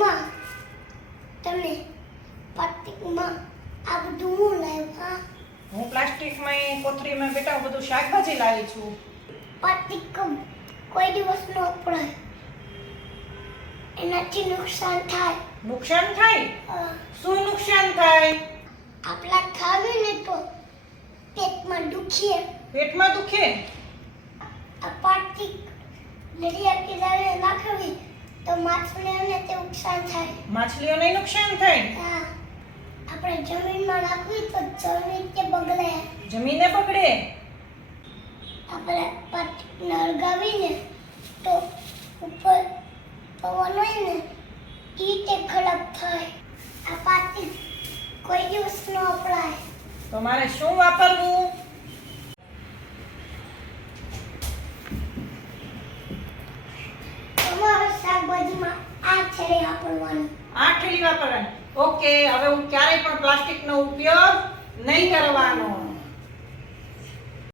મમ્મા તમે પ્લાસ્ટિકમાં આ બધું હું લાવ્યો હા હું પ્લાસ્ટિકમાં કોથળીમાં બેટા હું બધું શાકભાજી લાવી છું. પ્લાસ્ટિક કોઈ દિવસ ન વપરાય એનાથી નુકસાન થાય. નુકસાન થાય? અ, શું નુકસાન થાય? આપણા ખાવી ને તો પેટમાં દુખીએ. પેટમાં દુખે? આ પ્લાસ્ટિક દરિયા કિનારે નાખવી તો માછલીઓને તે નુકસાન થાય. માછલીઓને નુકસાન થાય? હા આપણે જમીનમાં નાખવી તો જમીન તે બગડે. જમીને બગડે? આપણે પ્લાસ્ટિકને અળગાવીને તો ઉપર પવન હોય ને ઈ તે ખરાબ થાય. આ પ્લાસ્ટિક કોઈ દિવસ ન વપરાય. તો મારે શું વાપરવું? તમારા શાકભાજીમાં આ છેડે વાપરવાનું. આ થેલી વાપરવાની. ઓકે, હવે હું ક્યારેય પણ પ્લાસ્ટિકનો ઉપયોગ નહીં કરવાનો.